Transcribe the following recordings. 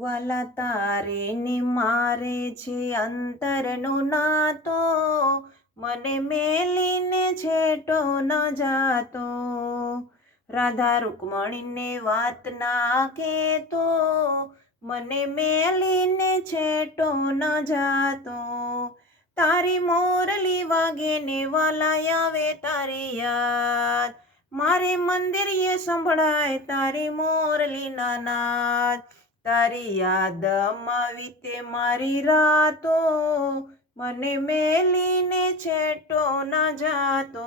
વાલા તારે ને મારે છે અંતરનો નાતો, મને મેલીને છેટો ન જાતો. રાધા રૂકમણીને વાત ના કહેતો, મને મેલીને છેટો ન જાતો. તારી મોરલી વાગે ને વાલા આવે તારી યાદ, મારે મંદિરે સંભળાય તારી મોરલી નાદ. તારી યાદમાં વીતે મારી રાતો, મને મેલીને છેટો ના જાતો.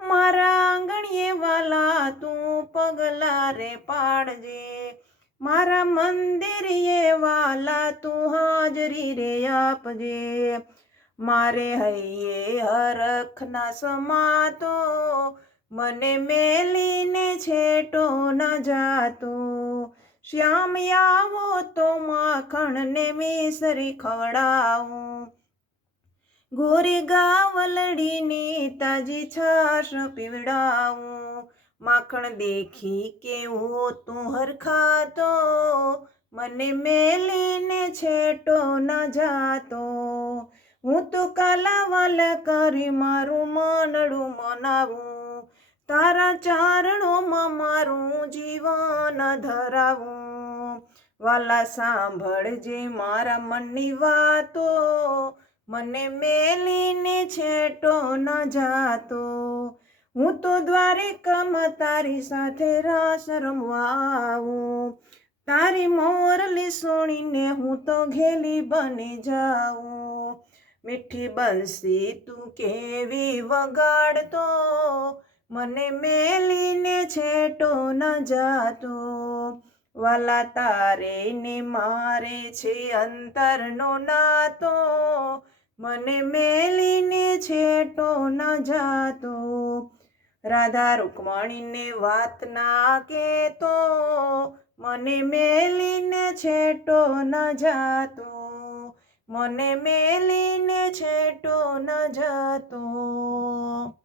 મારા આંગણીએ વાલા તું પગલા રે પાડજે. મારા મંદિરે વાલા તું હાજરી રે આપજે. મારે હૈયે હરખના સમાતો, મને મેલીને છેટો ન જાતો. શ્યામ આવો તો માખણને મેસરી ખવડાવું. ગોરી ગાવલડીની તાજી છાશ પીવડાવું. માખણ દેખી કેવો તું હરખાતો, મને મેલીને છેટો ન જાતો. હું તો કાલાવાલ કરી મારું મનડું મનાવું. તારા ચારણોમાં મારું જીવન ધરાવું. વાલા સાંભળજે મારા મનની વાતો. મને મેલીને છેટો ન જાતો. હું તો દ્વારિકામાં તારી સાથે રસ રમવા આવું. તારી મોરલી સોણીને હું તો ઘેલી બની જાઉં. મીઠી બંસી તું કેવી વગાડતો? મને મેલીને છેટો ન જાતો. વાલા તારે ને મારે છે અંતરનો નાતો. મને મેલીને છેટો ન જાતો. રાધા રૂકમણીને વાત ના કહેતો મને મેલીને છેટો ન જાતો. મને મેલીને છેટો ન જાતો.